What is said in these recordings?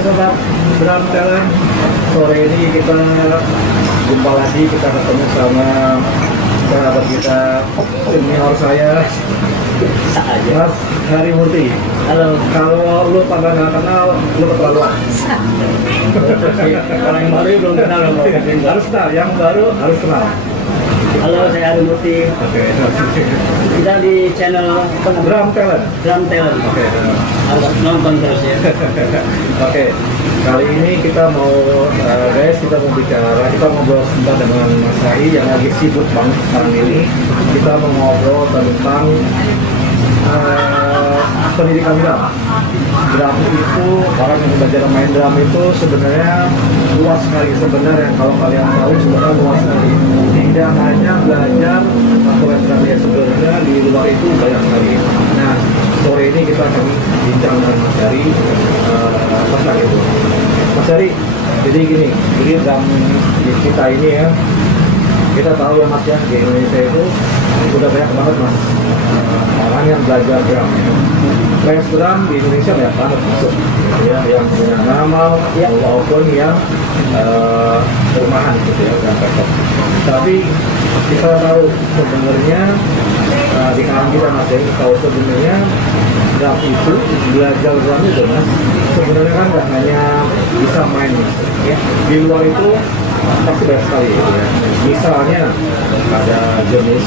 sobat Drum Talent, sore ini kita jumpa lagi, kita ketemu sama sahabat kita, senior saya, Mas Hari Murti. Halo. Kalau lu pada nggak kenal, lu keterlaluan. Kalau yang baru belum kenal loh. Harus kenal, yang baru harus kenal. Halo, saya Hari Murti. Oke. Kita di channel apa namanya? Drum Talent. Drum Talent. Oke. Harus nonton terus ya. Oke, kali ini kita mau guys, kita mau bicara, kita ngobrol sebentar dengan Mas Hari yang lagi sibuk banget sekarang ini. Kita mau ngobrol tentang pendidikan drum. Drum itu, orang yang belajar main drum itu sebenarnya luas sekali sebenarnya. Kalau kalian tahu sebenarnya luas sekali. Tidak hanya belajar atau drum ya, sebenarnya di luar itu banyak sekali. Nah, sore ini kita akan bincang dengan Mas Hari tentang itu. Mas Hari, jadi gini, jadi drum di kita ini ya, kita tahu ya Mas ya, di Indonesia itu udah banyak banget Mas orang yang belajar drum. Les drum di Indonesia banyak banget masuk, ya, yang punya nama ya, walaupun yang rumahan gitu ya, dan pekok. Tapi kita tahu sebenarnya di kalangan kita Mas ya, tahu sebenarnya drum itu, belajar drum itu Mas, sebenarnya kan nggak hanya bisa main Mas, ya. Di luar itu pasti banyak sekali ya. Misalnya ada jenis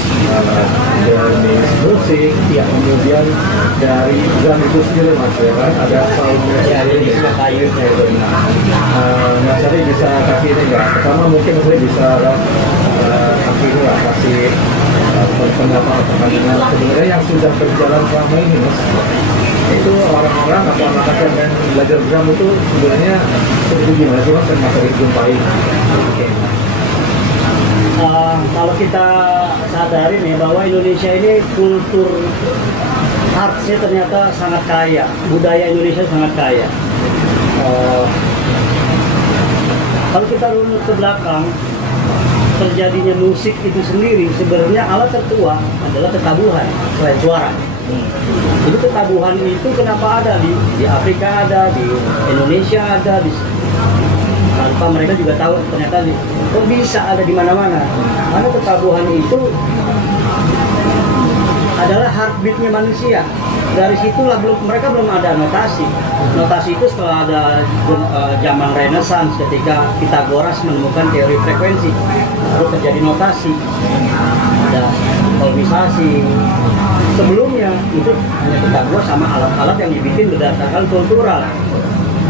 musik ya, kemudian dari drum itu sendiri Mas ya kan, ada soundnya Ya, jadi kita kayu ya itu. Mas Hari bisa kasih ini nggak? Pertama mungkin saya bisa kasih ini lah, kasih pendapat dengan sebenarnya yang sudah berjalan selama ini Mas, itu orang-orang atau anak-anak yang main belajar drum itu sebenarnya seperti gimana sih Mas yang Mas Hari jumpai? Kalau kita sadari nih bahwa Indonesia ini kultur artsnya ternyata sangat kaya, budaya Indonesia sangat kaya. Kalau kita runut ke belakang, terjadinya musik itu sendiri sebenarnya alat tertua adalah ketabuhan selain suara. Jadi ketabuhan itu kenapa ada di Afrika, ada di Indonesia, ada di tanpa mereka juga tahu ternyata kok bisa ada di mana-mana. Karena ketabuhan itu adalah heartbeatnya manusia. Dari situlah mereka belum ada notasi. Notasi itu setelah ada zaman Renaissance ketika Pythagoras menemukan teori frekuensi, lalu terjadi notasi, ada kolmisasi. Sebelumnya itu hanya Pythagoras sama alat-alat yang dibikin berdasarkan kultural.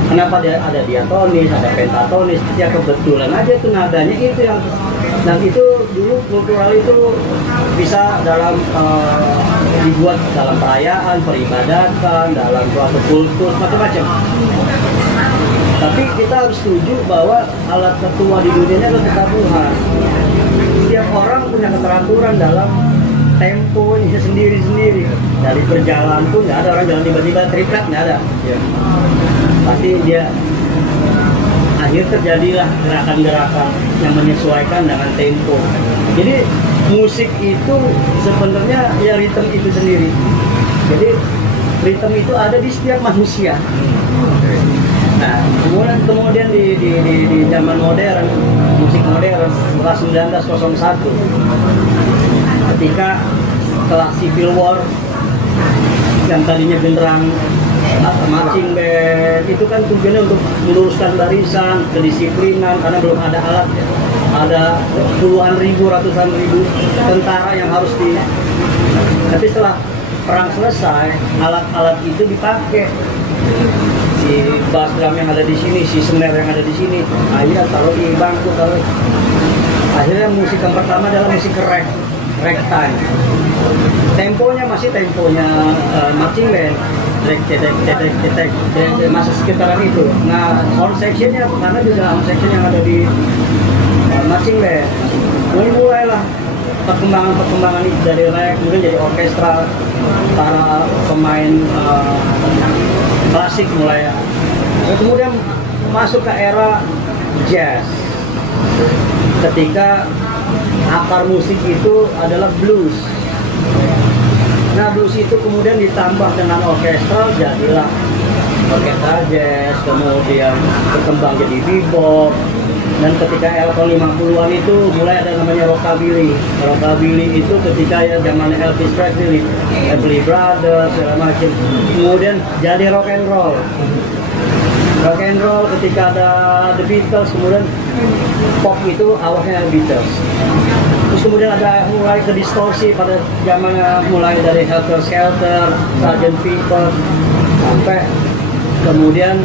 Kenapa dia ada diatonis, ada pentatonis, ya kebetulan aja itu nadanya itu yang, dan itu dulu kultural itu bisa dalam dibuat dalam perayaan, peribadatan, dalam suatu kultus, macam-macam. Tapi kita harus setuju bahwa alat tertua di dunia ini adalah ketabuhan. Setiap orang punya keteraturan dalam temponya sendiri-sendiri. Dari berjalan pun nggak ada orang jalan tiba-tiba triplet, nggak ada. Ya. Pasti dia akhir terjadilah gerakan-gerakan yang menyesuaikan dengan tempo. Jadi musik itu sebenarnya ya ritme itu sendiri. Jadi ritme itu ada di setiap manusia. Nah, kemudian di zaman modern, musik modern setelah 1901, ketika setelah Civil War yang tadinya genderang marching band itu kan tujuannya untuk meluruskan barisan, kedisiplinan, karena belum ada alat ya. Ada puluhan ribu, ratusan ribu tentara yang harus tapi setelah perang selesai, alat-alat itu dipakai. Si bass drum yang ada di sini, si snare yang ada di sini, akhirnya taruh di bangku, akhirnya musik yang pertama adalah musik ragtime. Temponya masih temponya marching band, cetek, masih sekitaran itu. Nah, sound sectionnya karena juga sound section yang ada di marching band. Mulailah perkembangan itu dari rag, kemudian jadi orkestra, para pemain klasik mulai. Kemudian masuk ke era jazz. Ketika akar musik itu adalah blues. Nah, blues itu kemudian ditambah dengan orkestra, jadilah orkestra jazz, kemudian berkembang jadi bebop. Dan ketika era tahun 50-an itu mulai ada namanya rockabilly. Rockabilly itu ketika ya zaman Elvis Presley, Everly Brothers, segala macam. Kemudian jadi rock and roll. Rock and roll ketika ada The Beatles, kemudian pop itu awalnya Beatles. Terus kemudian ada mulai ke distorsi pada zaman mulai dari Helter Skelter, Sgt. Pepper, sampai kemudian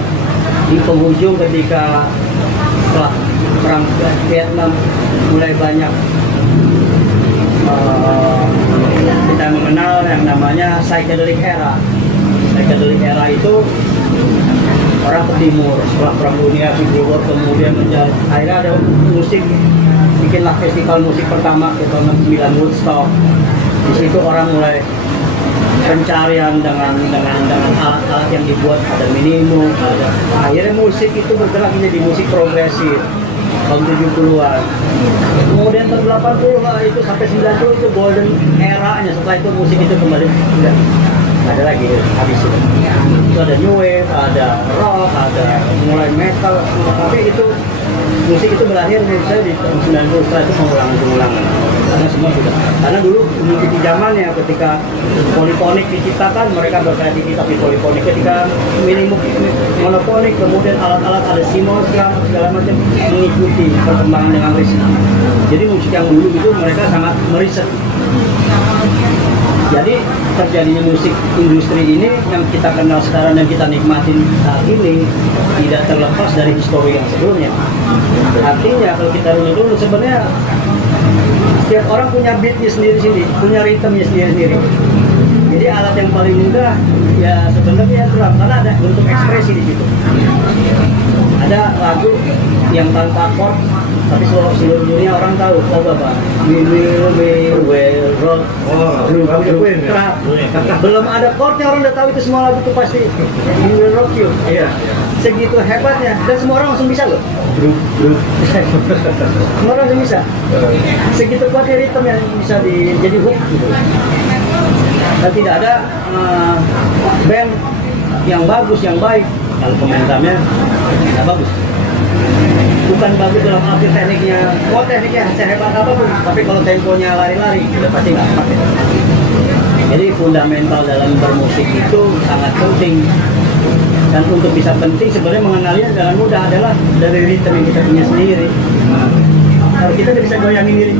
di penghujung ketika setelah perang Vietnam mulai banyak kita mengenal yang namanya psychedelic era. Psychedelic era itu orang ke timur setelah perang dunia Civil War, kemudian akhirnya ada musik, bikinlah festival musik pertama ke tahun 69 Woodstock. Di situ orang mulai pencarian dengan alat-alat yang dibuat, ada minimum, ada. Akhirnya musik itu bergerak menjadi musik progresif tahun 70-an. Kemudian tahun 80 lah itu sampai 90 itu golden era-nya. Setelah itu musik itu kembali tidak ada lagi, habis itu. Itu ada new wave, ada rock, ada mulai metal, tapi itu musik itu berakhir menurut saya di tahun 90. Setelah itu pengulangan karena semua sudah, karena dulu musik di zamannya ketika polifonik diciptakan, mereka berkreativitas di polifonik. Ketika minimum monofonik, kemudian alat-alat ada Simon segala macam mengikuti perkembangan dengan riset. Jadi musik yang dulu itu mereka sangat meriset. Jadi terjadinya musik industri ini yang kita kenal sekarang dan kita nikmatin saat ini tidak terlepas dari histori yang sebelumnya. Artinya kalau kita runut dulu, sebenarnya setiap orang punya beatnya sendiri-sendiri, punya ritmenya sendiri-sendiri. Jadi alat yang paling mudah ya sebenarnya drum, karena ada bentuk ekspresi di situ. Ada lagu yang tanpa chord, tapi seluruh dunia orang tahu. Oh bapak, we will rock. Oh, Queen. Belum ada chordnya orang udah tahu itu semua lagu itu pasti we will rock you. Iya. Segitu hebatnya dan semua orang langsung bisa loh. Semua orang langsung bisa. Segitu kuatnya ritme yang bisa jadi hook gitu. Dan tidak ada band yang bagus, yang baik kalau pemain drumnya tidak bagus. Bukan bagus dalam arti tekniknya, tekniknya sehebat apapun, tapi kalau temponya lari-lari udah pasti nggak pakai. Jadi fundamental dalam bermusik itu sangat penting. Dan untuk bisa penting sebenarnya mengenalinya dengan mudah adalah dari ritme yang kita punya sendiri. Kalau kita bisa goyangin diri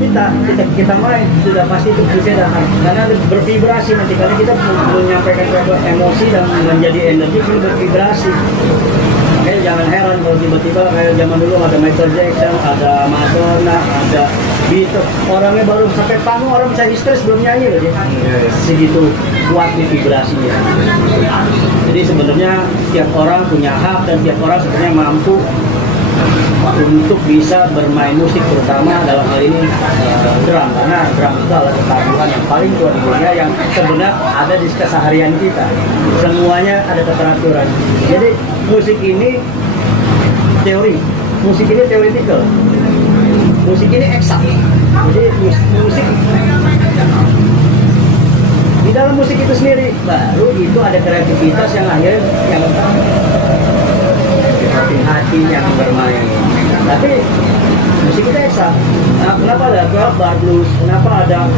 kita main, sudah pasti itu bisa datang. Karena bervibrasi nanti, karena kita menyampaikan emosi dan menjadi energi itu bervibrasi. Makanya jangan heran kalau tiba-tiba kayak zaman dulu ada Michael Jackson, ada Madonna, ada Beatles. Orangnya baru sampai panggung orang bisa histeris belum nyanyi loh dia. Segitu kuatnya vibrasinya. Jadi sebenarnya tiap orang punya hak dan tiap orang sebenarnya mampu untuk bisa bermain musik, terutama dalam hal ini drum, karena drum itu adalah pertabuhan yang paling kuat di dunia yang sebenarnya ada di keseharian kita. Semuanya ada keteraturan. Jadi musik ini teori, musik ini teoretikal, musik ini eksak. Jadi musik di dalam musik itu sendiri baru itu ada kreativitas yang akhirnya yang hati yang bermain. Tapi musik kita eksak. Nah, kenapa ada 12 bar blues? Kenapa ada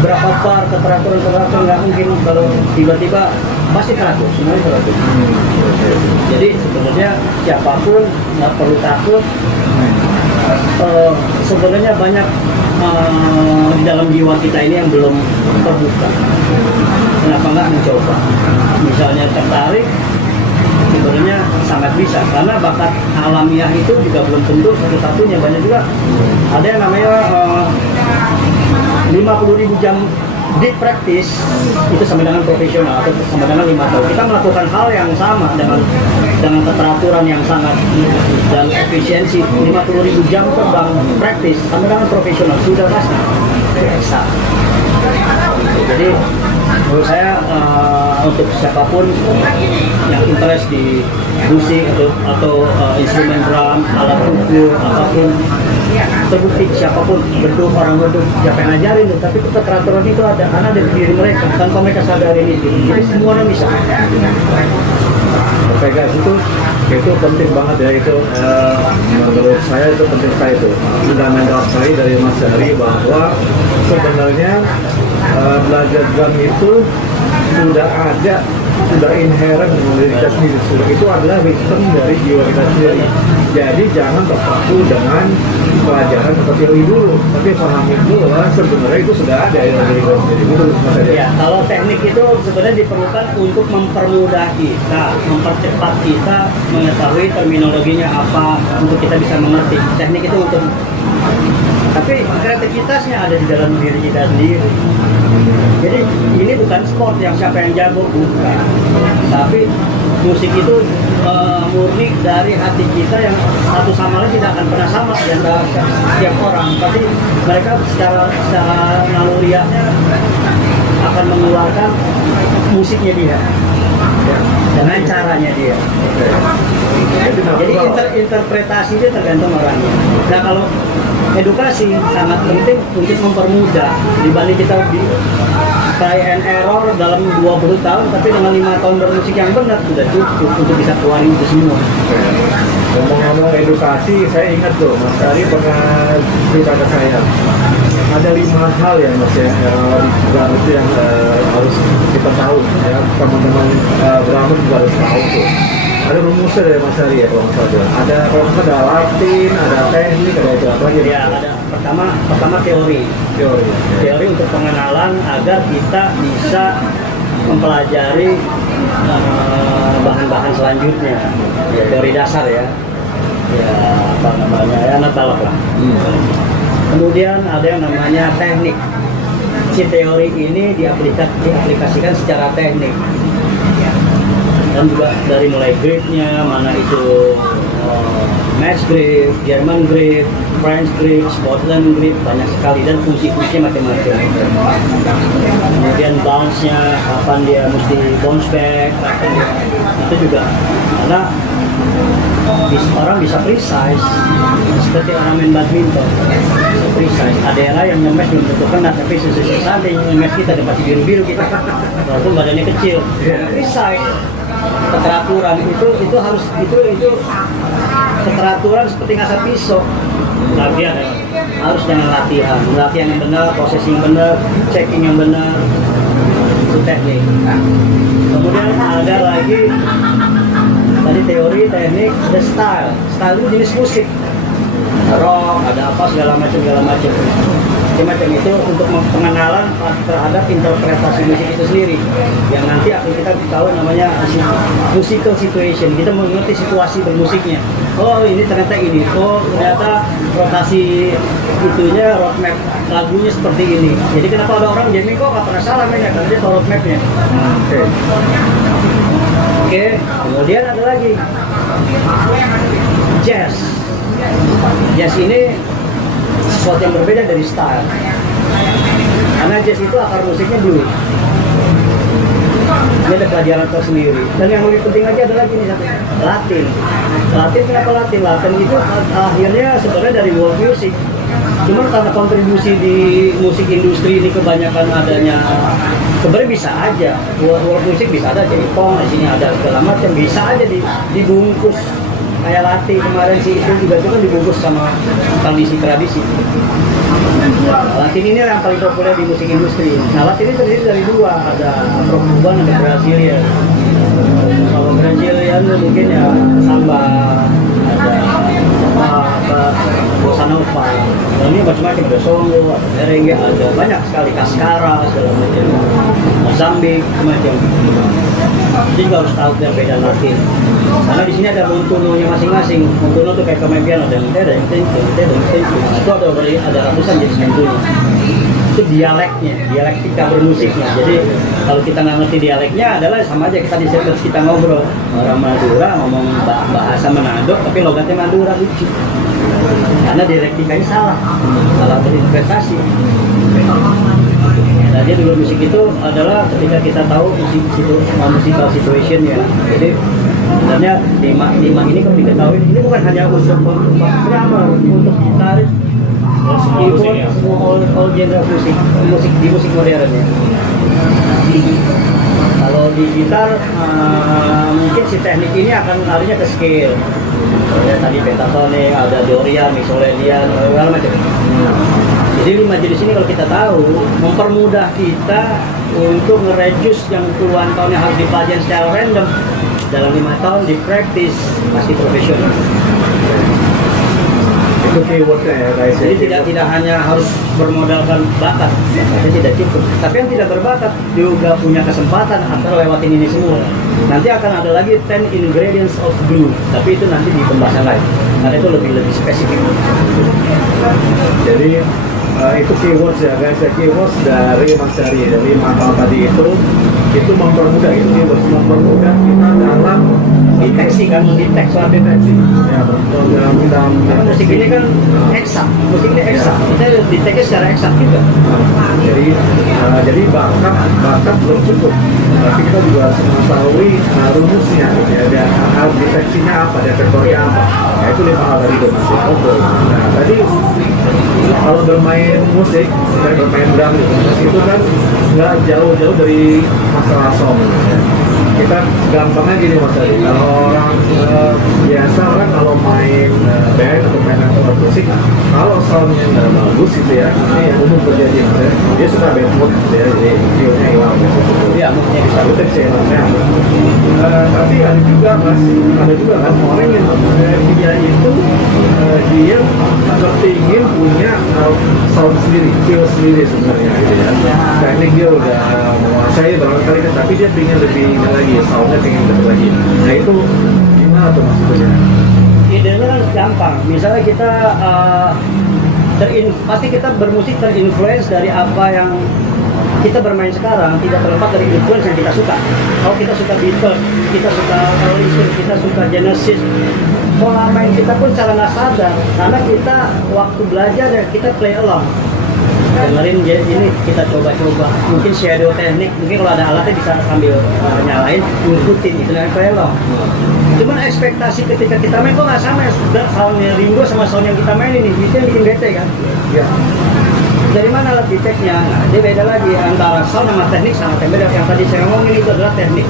berapa bar keteraturan nggak mungkin kalau tiba-tiba pasti teratur, semuanya teratur. Jadi sebenarnya siapapun nggak perlu takut. Sebenarnya banyak di dalam jiwa kita ini yang belum terbuka. Kenapa nggak mencoba? Misalnya tertarik, sebenarnya sangat bisa, karena bakat alamiah itu juga belum tentu satu-satunya. Banyak juga ada yang namanya 50.000 jam deep practice itu sama dengan profesional atau sama dengan 5 tahun. Kita melakukan hal yang sama dengan keteraturan yang sangat dan efisiensi. 50.000 jam terbang practice sama dengan profesional sudah pasti bisa. Jadi menurut saya untuk siapapun yang interest di musik atau instrumen drum, alat ukur, apapun, terbukti siapapun beduk, orang beduk, siapa yang ngajarin tuh, tapi keteraturan itu ada karena ada di diri mereka tanpa mereka sadarin itu. Jadi semuanya bisa. Oke guys, itu penting banget ya, itu menurut saya itu penting sekali, itu fundamental sekali dari Mas Hari, bahwa sebenarnya belajar drum itu sudah inherent dari kita sendiri, itu adalah wisdom dari jiwa kita sendiri. Jadi jangan terpaku dengan pelajaran atau teori dulu, tapi pahami dulu bahwa sebenarnya itu sudah ada yang dari kita sendiri. Itu ya, kalau teknik itu sebenarnya diperlukan untuk mempermudah kita, mempercepat kita mengetahui terminologinya apa, untuk kita bisa mengerti. Teknik itu untuk, tapi kreativitasnya ada di dalam diri kita sendiri. Jadi ini bukan sport yang siapa yang jago, bukan. Tapi musik itu murni dari hati kita yang satu sama lain tidak akan pernah sama di antara setiap orang. Tapi mereka secara naluriahnya akan mengeluarkan musiknya dia, ya, dengan caranya dia. Jadi interpretasinya tergantung orangnya. Nah, kalau edukasi sangat penting untuk mempermudah, dibanding kita di try and error dalam 20 tahun, tapi dengan 5 tahun bermusik yang benar sudah cukup untuk bisa keluarin itu semua. Ngomong-ngomong edukasi, saya ingat tuh Mas Ari pernah cerita ke saya, ada 5 hal ya Mas ya, itu yang harus kita tahu ya, teman-teman drummer juga harus tahu tuh. Ada rumusnya dari Mas Ari ya, kalau nggak salah. Ada, kalau nggak salah, ada Latin, ada teknik, ada itu apa lagi? Ya, ada pertama teori untuk pengenalan agar kita bisa mempelajari bahan-bahan selanjutnya, ya, teori dasar ya, apa namanya, ya natalak lah. Kemudian ada yang namanya teknik. Si teori ini diaplikasikan secara teknik, dan juga dari mulai gripnya, mana itu match grip, German grip, French grip, Scotland grip, banyak sekali, dan fungsi-fungsinya macam-macam. Kemudian bounce-nya, kapan dia mesti bounce back, kapan dia, itu juga karena orang bisa precise seperti orang main badminton, bisa precise. Ada yang nyemes belum tentu kena, tapi sesuatu yang nyemes kita ada masih biru-biru kita, walaupun badannya kecil, precise. Keteraturan itu harus itu keteraturan seperti ngasah pisau, latihan ya. Harus dengan latihan yang benar, processing benar, checking yang benar, itu teknik. Kemudian ada lagi tadi teori, teknik, ada style itu jenis musik, rock, ada apa segala macam macam itu untuk pengenalan terhadap interpretasi musik itu sendiri, yang nanti akan kita tahu namanya musical situation. Kita mengerti situasi bermusiknya. Oh, ini ternyata ini. Oh, ternyata rotasi itunya, roadmap lagunya seperti ini. Jadi kenapa ada orang jamming kok nggak pernah salah mainnya, karena dia tahu roadmapnya. Oke. Kemudian ada lagi jazz. Jazz ini sesuatu yang berbeda dari style, karena jazz itu akar musiknya blues. Ini ada pelajaran tersendiri, dan yang lebih penting lagi adalah gini, Latin. Kenapa Latin? Latin itu akhirnya sebenarnya dari world music, cuma karena kontribusi di musik industri ini kebanyakan adanya, sebenarnya bisa aja world music bisa ada jadi pong, di sini ada segala macam, bisa aja dibungkus kayak Latin kemarin sih, itu juga itu kan dibungkus sama tradisi. Latin ini yang paling populer di musik industri. Nah, Latin ini terdiri dari 2, ada Afro-Cuban, ada Brazilian. Kalau Brazilian mungkin ya samba, ada bossa nova. Dan ini macam-macam, ada solo, ada merengue, ada banyak sekali, Cascara, segala macam, Mozambik, macam. Jadi juga harus tahu perbedaan Latin. Karena di sini ada montunonya masing-masing. Montuno itu kayak pemain piano, ada yang itu ada ratusan jenis montuno. Itu dialektika bermusiknya. Jadi kalau kita nggak ngerti dialeknya, adalah sama aja kita di circle kita ngobrol. Orang Madura ngomong bahasa Manado, tapi logatnya Madura, lucu. Karena dialektikanya salah berinterpretasi. Nah, jadi dulu musik itu adalah ketika kita tahu musical situation ya. Jadi sebenarnya lima ini kalau diketahui, ini bukan hanya untuk drummer, untuk gitaris, keyboard, semua all genre musik di musik modern ya. Kalau di gitar mungkin si teknik ini akan larinya ke scale. Ya, tadi pentatonic, ada Dorian, Mixolydian, segala macam. Jadi 5 jenis ini kalau kita tahu mempermudah kita untuk nge-reduce yang puluhan tahun yang harus dipelajari secara random dalam 5 tahun di practice masih profesional. Itu keywordnya ya guys. Jadi tidak hanya harus bermodalkan bakat, itu tidak cukup. Tapi yang tidak berbakat juga punya kesempatan akan lewatin ini semua. Nanti akan ada lagi 10 ingredients of glue, tapi itu nanti di pembahasan lain. Karena itu lebih spesifik. Jadi itu keywords ya guys, ya keywords dari Mas Dari, dari mahal tadi itu mempermudah, itu keywords mempermudah kita dalam Deteksi kan, mendetek soal deteksi. ya betul dalam Karena musik ini kan eksak, musik ini eksak. Kita deteksi secara eksak juga. jadi bakat belum cukup, tapi kita juga harus mengetahui rumusnya gitu ya, dan deteksinya apa, detektornya apa. Ya itu 5 hal tadi itu Mas. Nah tadi kalau bermain musik, bermain drum gitu, itu kan nggak jauh-jauh dari masalah sound. Kita gampangnya gini Mas Adi, kalau orang biasa orang kalau main band atau main alat musik, kalau soundnya nggak bagus gitu ya, ini yang umum terjadi Mas ya, dia suka bad mood gitu ya, jadi feel-nya hilang gitu. Iya, moodnya bisa. Betul sih hilangnya. Tapi ada juga kan orang yang dia itu dia kepingin punya sound sendiri, feel sendiri sebenarnya gitu ya. Teknik dia udah menguasai barangkali kan, tapi dia pingin lebih lagi, soundnya pingin lebih lagi. Nah itu gimana tuh maksudnya? Idenya kan gampang. Misalnya kita pasti kita bermusik terinfluence dari apa yang kita bermain sekarang, tidak terlepas dari influence yang kita suka. Kalau kita suka Beatles, kita suka Rolling Stones, kita suka Genesis, pola main kita pun secara nggak sadar, karena kita waktu belajar ya kita play along. Dengerin ini kita coba-coba, mungkin shadow teknik, mungkin kalau ada alatnya bisa sambil nyalain, ngikutin itu namanya play along. Cuman ekspektasi ketika kita main kok nggak sama ya, soundnya Ringo sama sound yang kita main ini, itu yang bikin bete kan? Ya. Dari mana alat deteknya? Nah, dia beda lagi antara sound sama teknik sangat beda. Yang tadi saya ngomongin itu adalah teknik.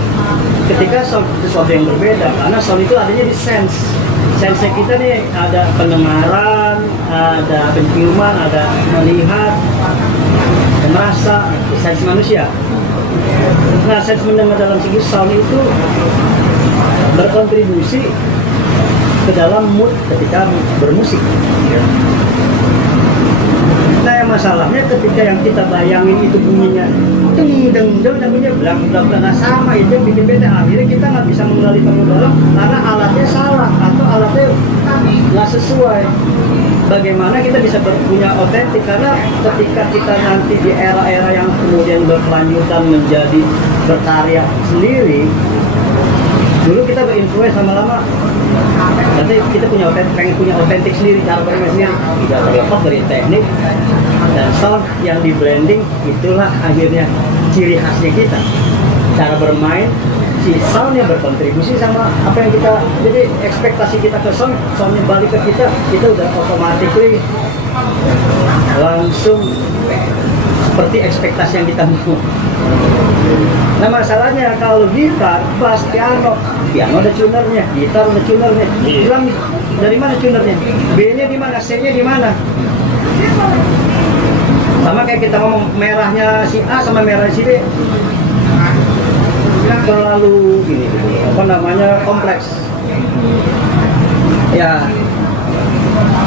Ketika sound sesuatu yang berbeda, karena sound itu adanya di sense. Sense kita nih ada pendengaran, ada penciuman, ada melihat, dan merasa, sense manusia. Nah, sense mendengar dalam segi sound itu berkontribusi ke dalam mood ketika bermusik. Nah, yang masalahnya ketika yang kita bayangin itu bunyinya deng bunyinya belang sama, itu yang bikin beda. Akhirnya kita nggak bisa mengenali temu dalam karena alatnya salah atau alatnya nggak sesuai. Bagaimana kita bisa punya otentik, karena ketika kita nanti di era-era yang kemudian berkelanjutan menjadi berkarya sendiri, dulu kita berinfluence lama-lama. Nanti kita pengen punya otentik sendiri, cara bermain sendiri. Tidak terlepas dari teknik dan sound yang di blending, itulah akhirnya ciri khasnya kita. Cara bermain, si sound yang berkontribusi sama apa yang kita, jadi ekspektasi kita ke soundnya balik ke kita udah otomatis langsung seperti ekspektasi yang kita mau. Nah masalahnya kalau gitar, bass, piano ada tunernya, gitar ada tunernya, drum dari mana tunernya, B-nya di mana, C-nya di mana. Sama kayak kita ngomong merahnya si A sama merah si B, terlalu gini, kompleks. Ya,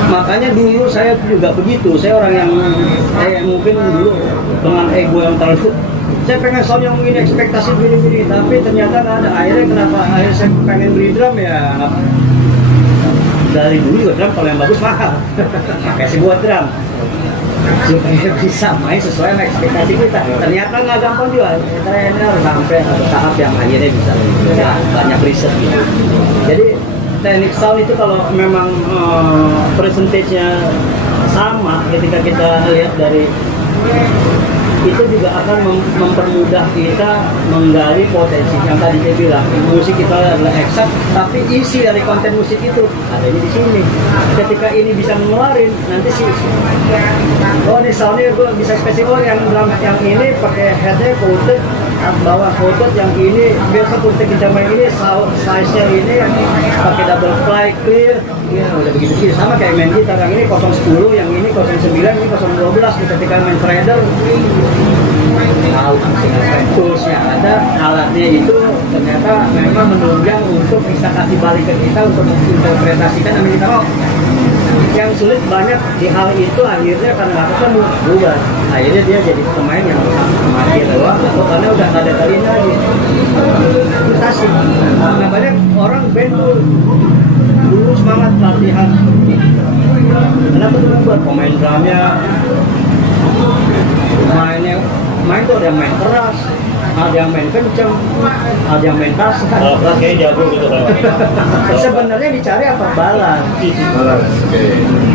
makanya dulu saya juga begitu. Saya orang yang mungkin dulu dengan ego yang terlalu, saya pengen sound yang begini, ekspektasi begini, tapi ternyata nggak ada. Akhirnya saya pengen beli drum ya. Dari dulu juga drum kalau yang bagus mahal. Kasih buat drum supaya bisa main sesuai dengan ekspektasi kita. Ternyata nggak gampang juga. Kita ini harus sampai satu tahap yang akhirnya bisa banyak riset gitu. Jadi teknik sound itu kalau memang percentage-nya sama ketika kita lihat dari itu juga akan mempermudah kita menggali potensi yang tadi saya bilang. Musik kita adalah eksak, tapi isi dari konten musik itu adanya di sini. Ketika ini bisa mengeluarin, nanti sih oh ini soundnya gue bisa spesifik, oh yang drum yang ini pakai headnya coated, bawah coated, yang ini biasa coated kita main ini size-nya ini pakai double fly clear, ya udah begitu. Sama kayak main gitar, yang ini 010, yang ini 09, ini 012. Ketika main Shredder tahu toolsnya ada, alatnya itu ternyata memang menunjang untuk bisa kasih balik ke kita untuk menginterpretasikan yang kita mau. Yang sulit banyak di hal itu akhirnya karena nggak ketemu bubar, akhirnya dia jadi pemain yang mati doang atau karena udah nggak ada kalian lagi mutasi. Nah banyak orang band tuh dulu semangat latihan, kenapa tuh buat pemain drumnya main tuh ada yang main keras, ada yang main kenceng, ada yang main kasar. Kalau keras kayak jago gitu kan. Sebenarnya dicari apa? Balance. Balance, oke.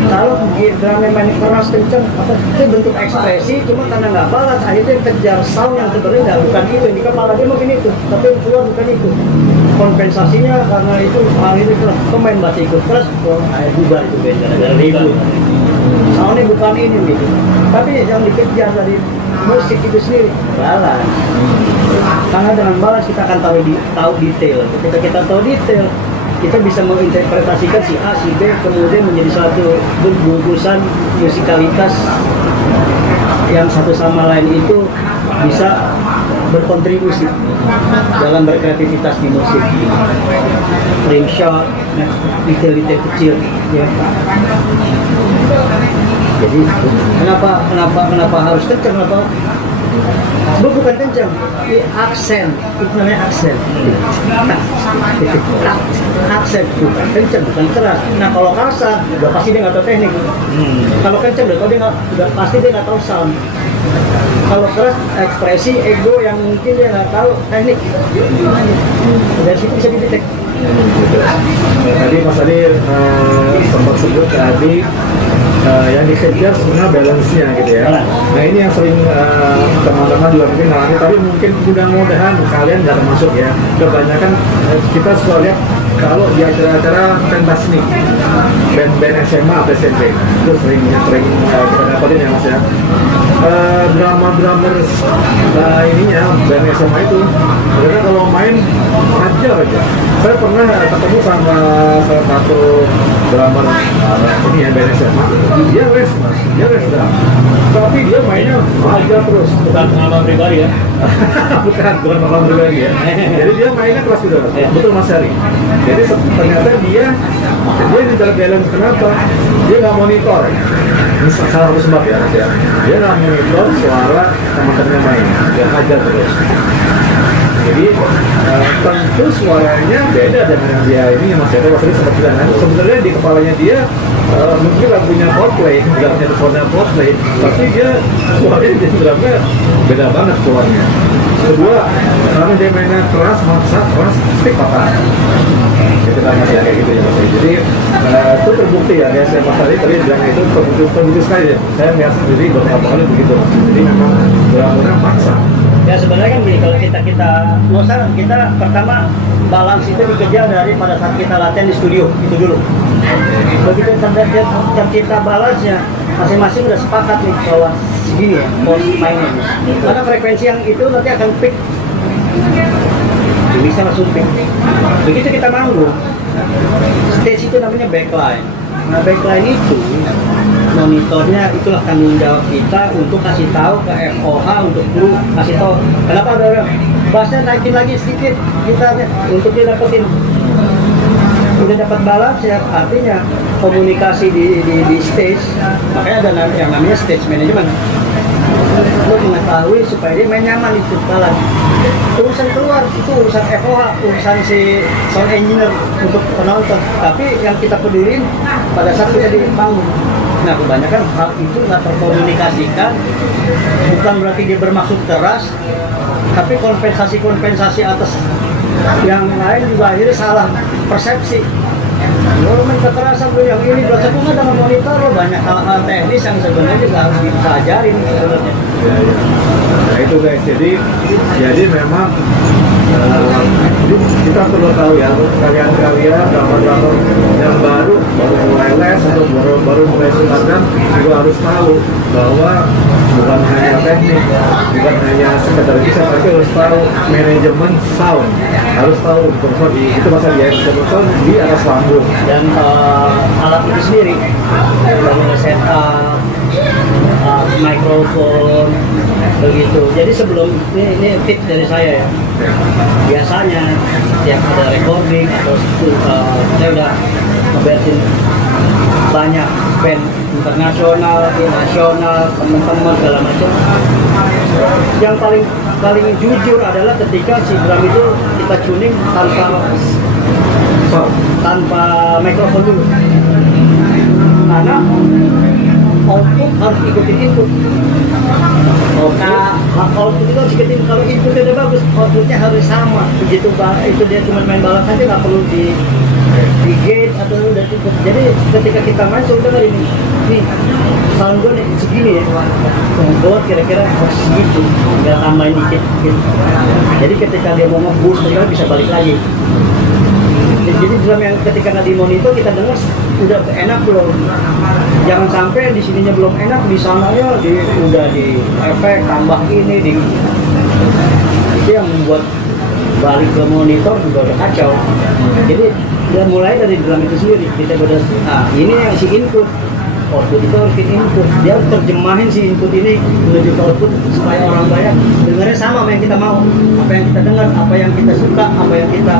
Kalau drumnya main keras kenceng, itu bentuk ekspresi, cuma karena nggak balance, akhirnya kejar sound yang sebenarnya nggak, bukan itu. Di kepala dia mungkin itu, tapi yang keluar bukan itu. Kompensasinya karena itu akhirnya keras. Pemain bass ikut keras, bubar itu band gara-gara ribut. Soundnya bukan ini gitu. Tapi yang dikejar dari musik itu sendiri balance. Karena dengan balance kita akan tahu detail. Ketika kita tahu detail, kita bisa menginterpretasikan si A, si B, kemudian menjadi suatu bungkusan musikalitas yang satu sama lain itu bisa berkontribusi dalam berkreativitas di musik. Rim shot, detail-detail kecil, ya. Jadi kenapa harus kencang? Kenapa? Bukan kencang, ini aksen, itu namanya aksen. Aksen bukan kencang, bukan keras. Nah kalau kasar, udah pasti dia nggak tahu teknik. Kalau kencang, udah pasti dia nggak tahu sound. Kalau keras, ekspresi, ego yang mungkin dia nggak tahu teknik. Dari situ bisa didetek. Tadi Mas Adi sempat sebut tadi yang dikejar sebenarnya balance-nya gitu ya. Nah ini yang sering teman-teman juga mungkin ngalami, tapi mungkin mudah-mudahan kalian nggak termasuk ya. Kebanyakan kita selalu lihat kalau di acara-acara pentas nih, band-band SMA atau SMP itu sering kita dapetin ya Mas ya. Drama-drummer ininya band SMA itu mereka kalau main ajar aja. Saya pernah ketemu sama salah satu drummer ini ya band SMA, dia les drum, tapi dia mainnya ajar terus. Bukan pengalaman pribadi ya. bukan pengalaman pribadi ya. Jadi dia mainnya keras gitu, betul Mas Ari. Jadi ternyata dia di balance. Kenapa? Dia nggak monitor. Ini salah satu sebab ya Mas ya. Dia nggak monitor suara teman-temannya main, dia ajar terus. Jadi tentu suaranya beda dengan yang dia ini yang Mas Yata Mas Adi sempat bilang kan. Sebenarnya di kepalanya dia mungkin lagunya Coldplay, nggak punya suara Coldplay, tapi dia suaranya di drumnya beda banget suaranya. Kedua, karena dia mainnya keras, maksa keras, stick patah. Kita masih kayak gitu ya Mas Adi. Jadi itu terbukti ya, kayak saya Mas Adi tadi bilang itu terbukti sekali ya. Saya lihat sendiri beberapa kali begitu. Jadi memang drumnya paksa. Ya sebenarnya kan gini, kalau kita pertama balance itu dikejar dari pada saat kita latihan di studio itu dulu. Begitu kita balance-nya masing-masing udah sepakat nih bahwa segini ya pos mainnya. Karena frekuensi yang itu nanti akan peak, bisa langsung peak. Begitu kita manggung, stage itu namanya backline. Nah backline itu monitornya itulah tanggung jawab kita untuk kasih tahu ke FOH, untuk kru kasih tahu kenapa ada bassnya naikin lagi sedikit gitarnya untuk dia dapetin udah dapat balance ya, artinya komunikasi di stage. Makanya ada yang namanya stage management untuk mengetahui supaya dia main nyaman itu balance. Urusan keluar itu urusan FOH, urusan si sound engineer untuk penonton, tapi yang kita peduliin pada saat kita di panggung. Nah kebanyakan hal itu nggak terkomunikasikan, bukan berarti dia bermaksud keras, tapi kompensasi atas yang lain juga akhirnya salah persepsi. Main kekerasan tuh yang ini berarti cuma dengan monitor loh, banyak hal-hal teknis yang sebenarnya juga harus dipelajarin sebenarnya. Ya, ya. Nah itu guys, jadi memang kita perlu tahu ya, kalian-kalian drama-drama yang baru mulai les atau baru mulai sunatan juga harus tahu bahwa bukan hanya teknik, bukan hanya sekedar bisa, tapi harus tahu manajemen sound, harus tahu sound itu bahasa dia sound di atas panggung Dan alat itu sendiri dari setup, mikrofon begitu. Jadi sebelum ini tips dari saya ya. Biasanya setiap ada recording atau saya udah ngeberesin banyak band internasional, nasional, teman-teman segala macam. Yang paling jujur adalah ketika si drum itu kita tuning tanpa mikrofon dulu. Karena output harus ikutin input. Output itu harus ikutin, kalau inputnya udah bagus, outputnya harus sama. Begitu itu dia cuma main balap saja, nggak perlu di gate atau udah cukup. Jadi ketika kita main sudah kali ini, nih sound gue nih segini ya, buat kira-kira segitu, nggak tambahin dikit. Jadi ketika dia mau nge-boost, dia bisa balik lagi. Jadi drum yang ketika nggak dimonitor kita dengar udah enak belum, jangan sampai di sininya belum enak, di sananya udah di efek tambah ini itu yang membuat balik ke monitor juga udah kacau. Jadi dia mulai dari drum itu sendiri, kita udah ini yang si input, output itu harus input, dia harus terjemahin si input ini menuju ke output supaya orang banyak dengarnya sama yang kita mau, apa yang kita dengar, apa yang kita suka, apa yang kita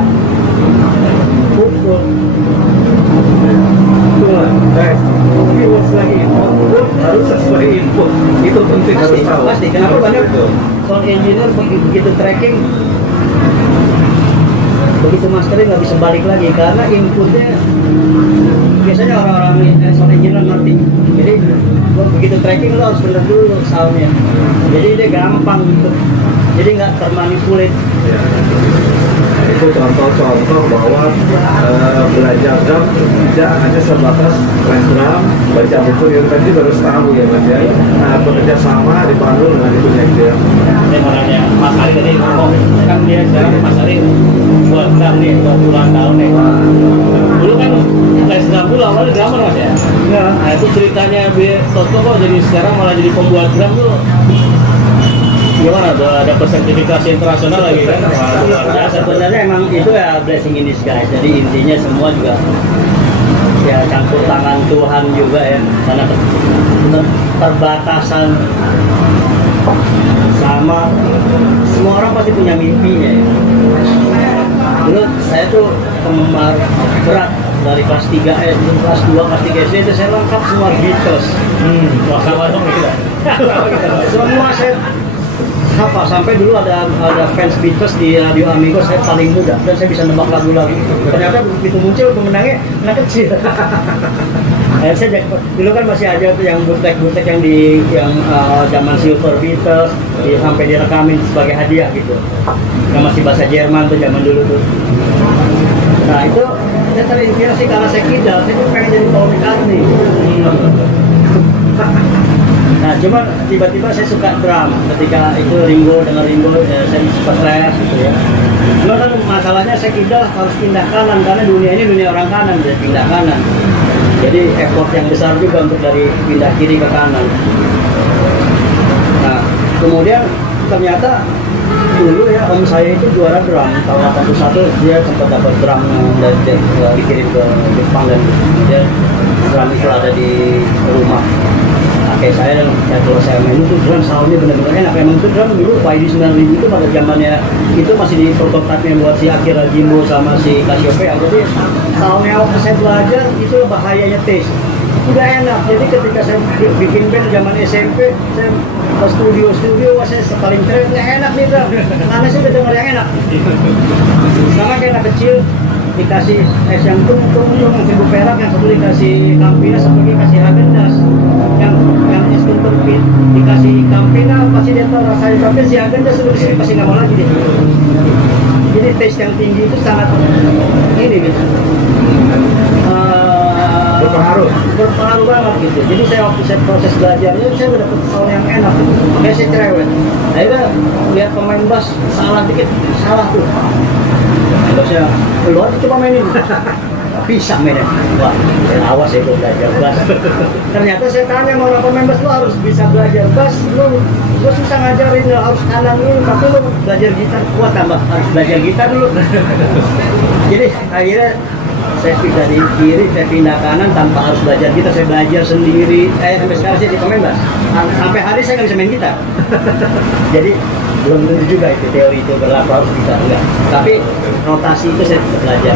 pukul. Itulah guys, viewers lagi output harus sesuai input, itu penting harus tahu. Pasti, kenapa banyak sound engineer begitu tracking, begitu mastering nggak bisa balik lagi karena inputnya biasanya orang-orang sound engineer ngerti. Jadi begitu tracking lo harus bener dulu soundnya, jadi dia gampang gitu, jadi nggak termanipulate. Ya. Itu contoh-contoh bahwa belajar drum tidak hanya sebatas main drum, baca buku, yang tadi harus tahu ya mas ya. Bekerja sama dipandu dengan itu ya. Saya mau nanya, Mas Ari tadi ngomong, kan dia sekarang Mas Ari buat drum nih, buat ulang tahun nih. Dulu kan les drum dulu awalnya drummer mas ya? Ya. Nah itu ceritanya Toto kok jadi sekarang malah jadi pembuat drum tuh. Gimana tuh, ada sertifikasi internasional lagi kan? Wah, luar biasa. Sebenarnya emang itu ya blessing in disguise. Jadi intinya semua juga ya campur tangan Tuhan juga ya, karena terbatasan sama semua orang pasti punya mimpinya ya. Dulu saya tuh penggemar berat dari kelas 3 kelas 2, kelas 3 SD itu saya lengkap semua Beatles. Wah, sama dong gitu. Semua saya hafal, sampai dulu ada fans Beatles di Radio Amigo, saya paling muda dan saya bisa nebak lagu-lagu. Ternyata begitu muncul pemenangnya anak kecil. Saya dulu kan masih ada tuh yang bootleg yang zaman Silver Beatles sampai direkamin sebagai hadiah gitu. Yang masih bahasa Jerman tuh zaman dulu tuh. Nah itu saya terinspirasi karena saya kidal, saya tuh pengen jadi Paul McCartney. Nah cuma tiba-tiba saya suka drum ketika itu dengar Ringo saya stres gitu ya. Cuma kan masalahnya saya kidal harus pindah kanan karena dunia ini dunia orang kanan, jadi pindah kanan. Jadi effort yang besar juga untuk dari pindah kiri ke kanan. Nah kemudian ternyata dulu ya om saya itu juara drum tahun 81, dia sempat dapat drum dari dikirim ke Jepang dan kemudian drum itu ada di rumah kakek saya, dan kalau saya main itu drum soundnya benar-benar enak. Emang itu drum dulu YD 9000 itu pada zamannya itu masih di prototipe buat si Akira Jimbo sama si Cassiopeia. Jadi soundnya waktu saya belajar itu bahayanya taste udah enak. Jadi ketika saya bikin band zaman SMP, saya ke studio wah saya paling keren, enak nih drum karena saya udah dengar yang enak. Sama kayak anak kecil dikasih es yang tung 1000 perak, yang satu dikasih Campina, satu dikasih Häagen-Dazs, yang es tung dikasih Campina pasti dia tahu rasanya, tapi si Häagen-Dazs sudah disini pasti nggak mau lagi dia. Jadi taste yang tinggi itu sangat ini gitu. berpengaruh banget gitu. Jadi waktu saya proses belajarnya saya udah dapet sound yang enak gitu. Makanya saya cerewet. Akhirnya lihat pemain bass salah dikit, salah tuh. Bassnya keluar coba mainin. Bisa mainnya. Wah, awas ya gue belajar bass. Ternyata saya tanya sama orang pemain bass, lu harus bisa belajar bass, lu susah ngajarin, lu harus kanan lu, tapi lu belajar gitar kuat, tambah harus belajar gitar dulu. Jadi akhirnya saya pindah di kiri, saya pindah kanan tanpa harus belajar gitar, saya belajar sendiri. Sampai sekarang saya di pemain bass. Sampai hari saya nggak bisa main gitar. Jadi belum tentu juga itu teori itu berlaku harus bisa enggak. Tapi notasi itu saya belajar.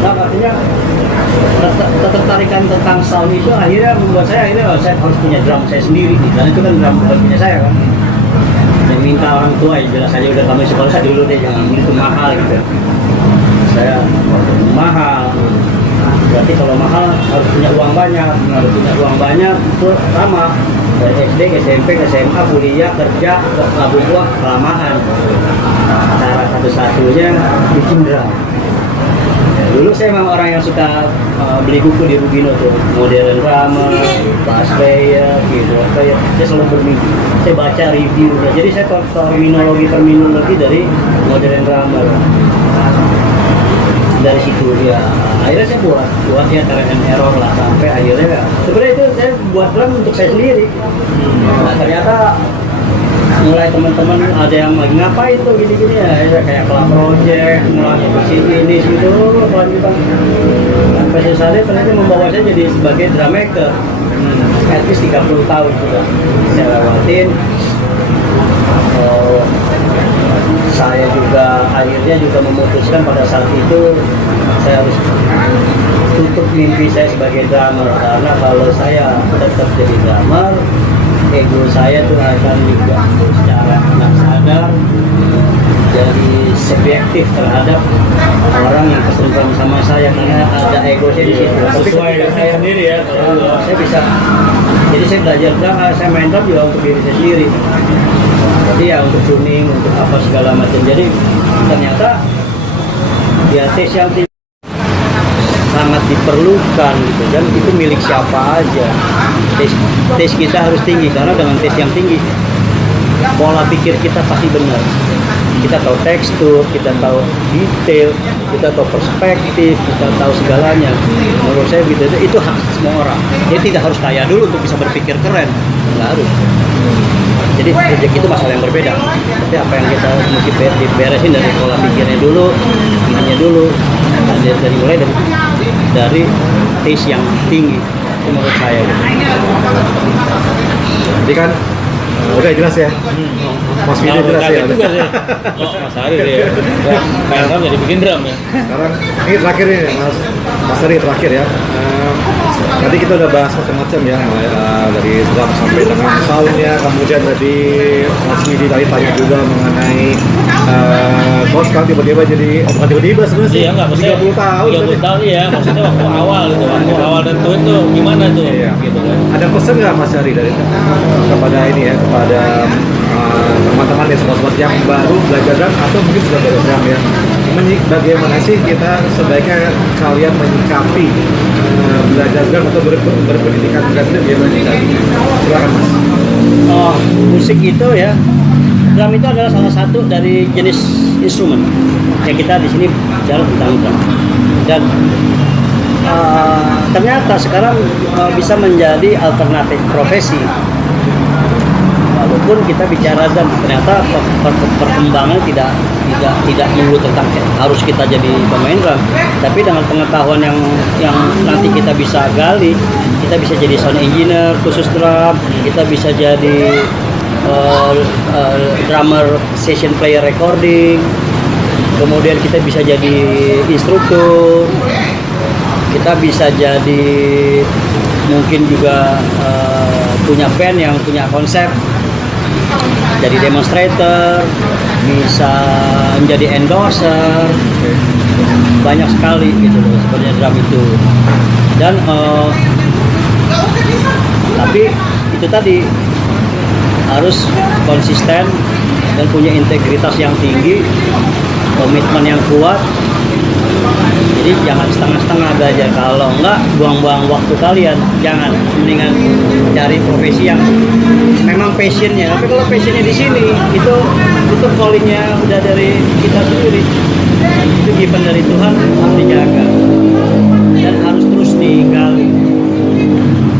Nah, artinya ketertarikan tentang sound itu akhirnya membuat saya harus punya drum saya sendiri nih. Karena itu kan drum bukan punya saya kan. Yang minta orang tua ya jelas aja udah kamu sekolah saya dulu deh, jangan itu mahal gitu. Saya mahal. Berarti kalau mahal harus punya uang banyak, harus punya uang banyak itu sama. Dari SD, SMP, SMA, kuliah, kerja, nabung uang, kelamaan. Cara satu-satunya bikin drum. Dulu saya memang orang yang suka beli buku di Rubino tuh, modern drummer, bass player, keyboard player. Saya selalu bermimpi. Saya baca review. Jadi saya tahu terminologi dari modern drummer. Dari situ ya akhirnya saya buat ya trial and error lah sampai akhirnya sebenarnya itu saya buat drum untuk saya sendiri. Nah, ternyata mulai teman-teman ada yang lagi ngapain tuh gini-gini ya kayak club project mulai bersih ini situ kelanjutan sampai selesai ternyata membawa saya jadi sebagai drum maker. At least 30 tahun sudah saya lewatin. Saya juga akhirnya juga memutuskan pada saat itu saya harus tutup mimpi saya sebagai drummer, karena kalau saya tetap jadi drummer ego saya tuh akan juga secara tidak sadar jadi subjektif terhadap orang yang kesentrang sama saya karena ada ego saya di situ. Tapi Sesuai ketika saya sendiri ya. saya bisa, jadi saya belajar drum, saya main drum juga untuk diri saya sendiri. Jadi ya untuk tuning, untuk apa segala macam. Jadi ternyata ya tes yang sangat diperlukan gitu, dan itu milik siapa aja. Tes kita harus tinggi karena dengan tes yang tinggi pola pikir kita pasti benar. Kita tahu tekstur, kita tahu detail, kita tahu perspektif, kita tahu segalanya. Menurut saya gitu, itu hak semua orang. Jadi tidak harus kaya dulu untuk bisa berpikir keren, nggak harus. Jadi rezeki itu masalah yang berbeda. Tapi apa yang kita mesti beresin dari pola pikirnya dulu, ininya dulu, dari mulai dari taste yang tinggi. Itu menurut saya. Jadi kan udah jelas ya. Mas Vidi jelas ya. Juga sih. Oh, Mas Ari deh. Ya, kayak kamu jadi bikin drum ya. Sekarang ini terakhir nih Mas Ari terakhir ya. Tadi kita udah bahas macam-macam ya, dari drum sampai dengan soundnya, kemudian tadi Mas Vidi tadi tanya juga mengenai kok sekarang tiba-tiba jadi, bukan tiba-tiba sebenarnya sih, Iya, enggak maksudnya 30 tahun 30 tahun ya, maksudnya waktu awal gitu, waktu awal tentuin tuh gimana tuh Iya. gitu kan. Ada pesan nggak Mas Ari dari kepada ini ya, kepada teman-teman ya, sobat-sobat yang baru belajar drum atau mungkin sudah belajar drum ya, bagaimana sih kita sebaiknya kalian menyikapi belajar drum atau berpendidikan drum itu gimana sih? Silakan Mas. Oh, musik itu ya, drum itu adalah salah satu dari jenis instrumen. Ya kita di sini bicara tentang drum. Dan ternyata sekarang bisa menjadi alternatif profesi. Walaupun kita bicara drum, ternyata perkembangan tidak melulu tentang harus kita jadi pemain drum, tapi dengan pengetahuan yang nanti kita bisa gali, kita bisa jadi sound engineer khusus drum, kita bisa jadi drummer session player recording, kemudian kita bisa jadi instruktur, kita bisa jadi mungkin juga punya band yang punya konsep, jadi demonstrator, bisa menjadi endorser, banyak sekali gitu loh sebenarnya drum itu. Dan tapi itu tadi harus konsisten dan punya integritas yang tinggi, komitmen yang kuat. Jadi Jadi jangan setengah-setengah belajar, kalau enggak buang-buang waktu kalian. Jangan, mendingan cari profesi yang memang passionnya. Tapi kalau passionnya di sini, itu callingnya udah dari kita sendiri. Itu given dari Tuhan, harus dijaga dan harus terus digali.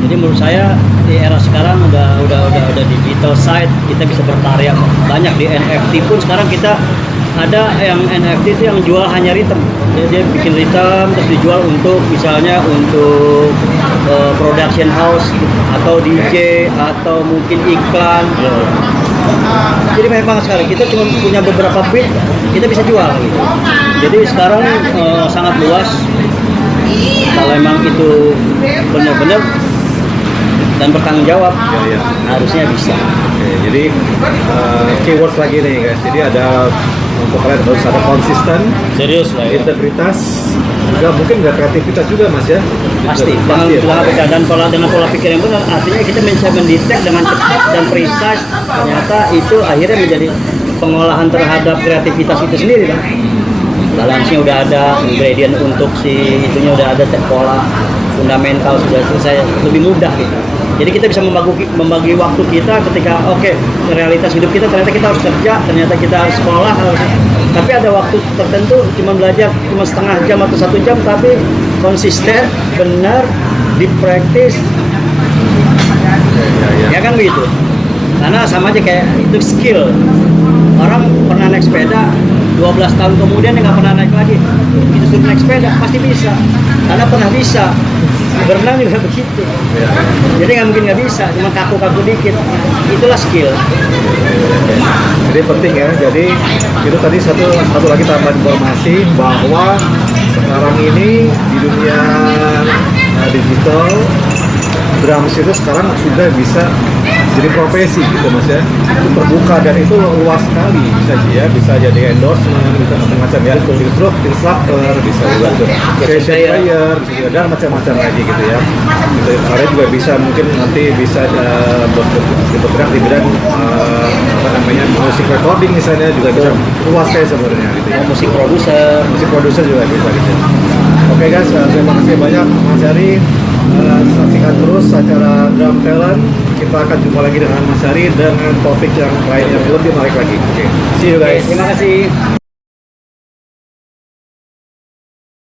Jadi menurut saya di era sekarang udah digital side, kita bisa berkarya banyak. Di NFT pun sekarang kita ada yang NFT itu yang jual hanya rhythm. Dia bikin rhythm terus dijual untuk misalnya untuk production house atau DJ atau mungkin iklan. Jadi memang sekali kita cuma punya beberapa beat, kita bisa jual gitu. Jadi sekarang sangat luas. Kalau memang itu benar-benar dan bertanggung jawab, harusnya bisa. Oke, jadi keywords lagi nih guys. Jadi ada untuk kalian harus ada konsisten, Serius lah ya. integritas, juga mungkin nggak kreativitas juga mas ya. Pasti, Pasti ya? dan dengan pola pikir yang benar, artinya kita bisa mendetek dengan cepat dan precise. Ternyata itu akhirnya menjadi pengolahan terhadap kreativitas itu sendiri kan. Balance-nya udah ada, ingredient untuk si itunya udah ada, pola fundamental sudah selesai, lebih mudah gitu. Jadi kita bisa membagi waktu kita ketika realitas hidup kita ternyata kita harus kerja, ternyata kita harus sekolah, tapi ada waktu tertentu cuma belajar cuma setengah jam atau 1 jam, tapi konsisten, benar, dipraktis, ya kan begitu. Karena sama aja kayak itu skill. Orang pernah naik sepeda 12 tahun kemudian dia nggak pernah naik lagi, itu suruh naik sepeda pasti bisa karena pernah bisa. Berenang juga begitu, jadi nggak mungkin nggak bisa, cuma kaku-kaku dikit, itulah skill. Jadi penting ya. Jadi itu tadi satu lagi tambahan informasi bahwa sekarang ini di dunia digital, drums itu sekarang sudah bisa jadi profesi gitu mas ya. Itu terbuka dan itu luas sekali, bisa jadi endorsement, bisa macam-macam ya, instructor, bisa juga session player, bisa juga dan macam-macam lagi gitu ya. Gitu. Kalian juga bisa mungkin nanti bisa bergerak di bidang musik recording misalnya, juga bisa luas kayak sebenarnya gitu ya. Musik Produser juga bisa gitu. Oke guys, terima kasih banyak Mas Hari. Saksikan terus acara Drum Talent. Kita akan jumpa lagi dengan Mas Hari dengan topik yang lain yang lebih menarik lagi. Oke, see you guys. Terima kasih.